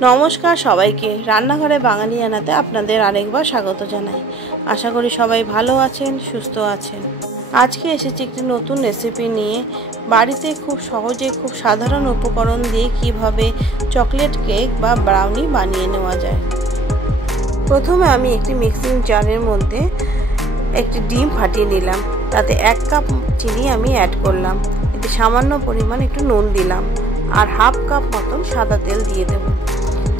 নমস্কার সবাইকে, রান্নাঘরে বাঙালিয়ানাতে আপনাদের আরেকবার স্বাগত জানাই। আশা করি সবাই ভালো আছেন, সুস্থ আছেন। আজকে এসেছি একটি নতুন রেসিপি নিয়ে। বাড়িতে খুব সহজে, খুব সাধারণ উপকরণ দিয়ে কিভাবে চকলেট কেক বা ব্রাউনি বানিয়ে নেওয়া যায়। প্রথমে আমি একটি মিক্সিং জারের মধ্যে একটি ডিম ফাটিয়ে নিলাম। তাতে 1 কাপ চিনি আমি অ্যাড করলাম। এতে সামান্য পরিমাণ একটু নুন দিলাম আর হাফ কাপ মতন সাদা তেল দিয়ে দেব।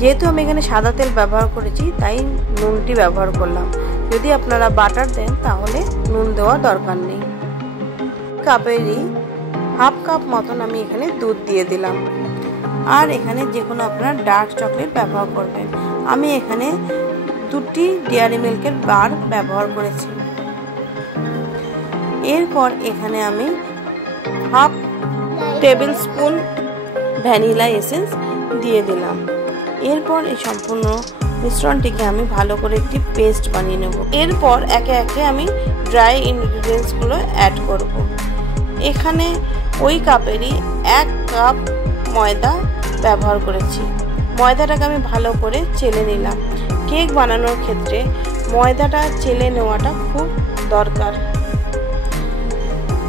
যেহেতু আমি এখানে সাদা তেল ব্যবহার করেছি তাই নুনটি ব্যবহার করলাম। যদি আপনারা বাটার দেন তাহলে নুন দেওয়ার দরকার নেই। কাপেরই হাফ কাপ মতন আমি এখানে দুধ দিয়ে দিলাম। আর এখানে যে কোনো আপনারা ডার্ক চকলেট ব্যবহার করবেন। আমি এখানে 2টি ডেয়ারি মিল্কের বার ব্যবহার করেছি। এরপর এখানে আমি half table spoon vanilla essence দিয়ে দিলাম। এরপর এই সম্পূর্ণ মিশ্রণটিকে আমি ভালো করে একটি পেস্ট বানিয়ে নেব। এরপর একে একে আমি ড্রাই ইনগ্রিডিয়েন্টসগুলো অ্যাড করব। এখানে ওই কাপেরই 1 কাপ ময়দা ব্যবহার করেছি। ময়দাটাকে আমি ভালো করে চেলে নিলাম। কেক বানানোর ক্ষেত্রে ময়দাটা চেলে নেওয়াটা খুব দরকার।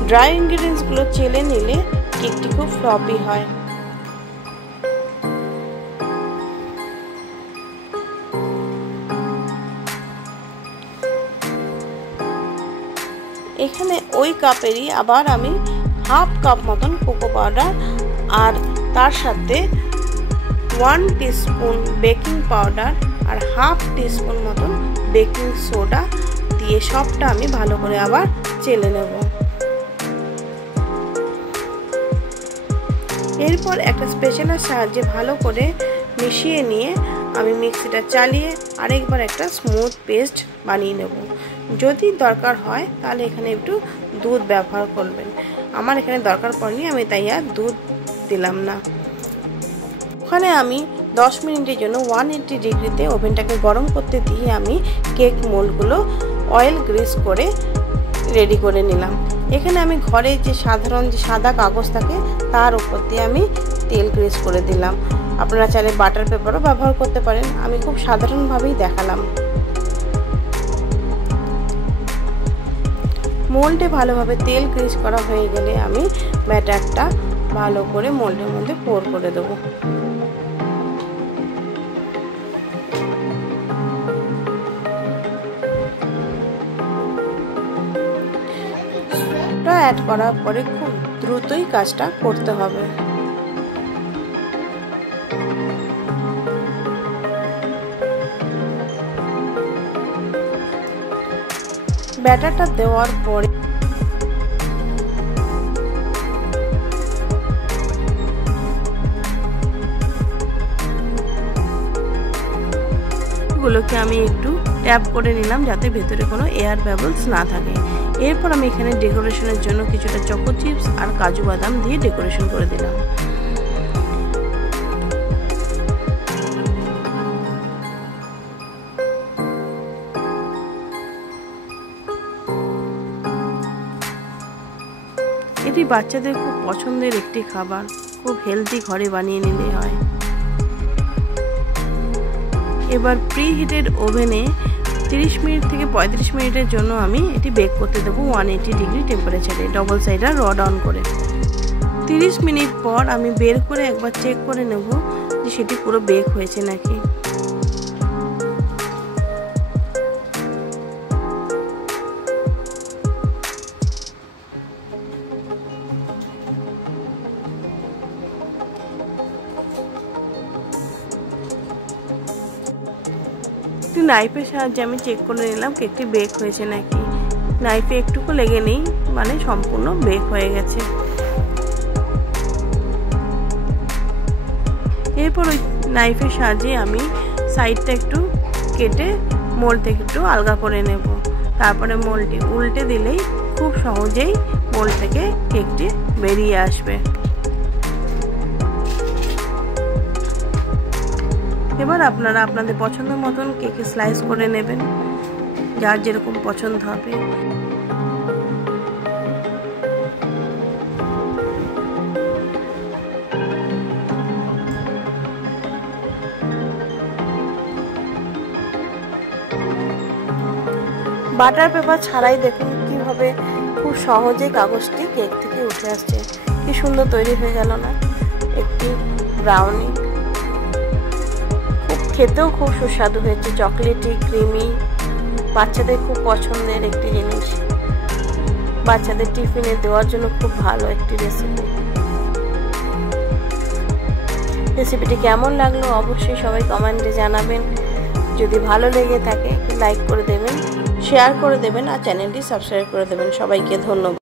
ড্রাই ইনগ্রিডিয়েন্টসগুলো চেলে নিলে কেকটি খুব ফ্লপি হয়। এখানে ওই কাপেরই আবার আমি হাফ কাপ মতন কোকো পাউডার আর তার সাথে 1 টিস্পুন বেকিং পাউডার আর হাফ টিস্পুন মতন বেকিং সোডা দিয়ে সবটা আমি ভালো করে আবার চেলে নেব। এরপর একটা স্পেশালের সাহায্যে ভালো করে মিশিয়ে নিয়ে আমি মিক্সিটা চালিয়ে আরেকবার একটা স্মুথ পেস্ট বানিয়ে নেব। যদি দরকার হয় তাহলে এখানে একটু দুধ ব্যবহার করবেন। আমার এখানে দরকার পড়েনি, আমি তাই আর দুধ দিলাম না। ওখানে আমি 10 মিনিটের জন্য 180 ডিগ্রিতে ওভেনটাকে গরম করতে দিয়ে আমি কেক মোল্ডগুলো অয়েল গ্রিস করে রেডি করে নিলাম। এখানে আমি ঘরে যে সাধারণ যে সাদা কাগজ থাকে তার উপর দিয়ে আমি তেল গ্রিস করে দিলাম। আপনারা চাইলে বাটার পেপারও ব্যবহার করতে পারেন। আমি খুব সাধারণভাবেই দেখালাম। মোল্ডে ভালোভাবে তেল গ্রিস করা হয়ে গেলে আমি ব্যাটারটা ভালো করে মোল্ডের মধ্যে পোর করে দেবো। অ্যাড করার পরে খুব দ্রুতই কাজটা করতে হবে। ব্যাটারটা দেওয়ার পরে গুলোকে আমি একটু ট্যাপ করে নিলাম যাতে ভেতরে কোনো এয়ার বাবলস না থাকে। এরপর আমি এখানে ডেকোরেশনের জন্য কিছুটা চকো চিপস আর কাজু বাদাম দিয়ে ডেকোরেশন করে দিলাম। এটি বাচ্চাদের খুব পছন্দের একটি খাবার, খুব হেলদি, ঘরে বানিয়ে নিলে হয়। এবার প্রি হিটেড ওভেনে 30 মিনিট থেকে 35 মিনিটের জন্য আমি এটি বেক করতে দেবো 180 ডিগ্রি টেম্পারেচারে, ডবল সাইডার রড অন করে। 30 মিনিট পর আমি বের করে একবার চেক করে নেব যে সেটি পুরো বেক হয়েছে নাকি। নাইফের সাহায্যে আমি চেক করে নিলাম কেকটি বেক হয়েছে নাকি। নাইফে একটুকু লেগে নেই, মানে সম্পূর্ণ বেক হয়ে গেছে। এরপর ওই নাইফের সাহায্যে আমি সাইডটা একটু কেটে মোল্ড থেকে একটু আলগা করে নেব। তারপরে মোল্ডটি উল্টে দিলেই খুব সহজেই মোল্ড থেকে কেকটি বেরিয়ে আসবে। এবার আপনারা আপনাদের পছন্দ মতন কেকে স্লাইস করে নেবেন, যার যেরকম পছন্দ হবে। বাটার পেপার ছাড়াই দেখুন কিভাবে খুব সহজে কাগজটি কেক থেকে উঠে আসছে। কি সুন্দর তৈরি হয়ে গেল না একটি ব্রাউনি। খেতেও খুব সুস্বাদু হয়েছে, চকলেটি ক্রিমি, বাচ্চাদের খুব পছন্দের একটি জিনিস, বাচ্চাদের টিফিনে দেওয়ার জন্য খুব ভালো একটি রেসিপি। রেসিপিটি কেমন লাগলো অবশ্যই সবাই কমেন্টে জানাবেন। যদি ভালো লেগে থাকে লাইক করে দেবেন, শেয়ার করে দেবেন আর চ্যানেলটি সাবস্ক্রাইব করে দেবেন। সবাইকে ধন্যবাদ।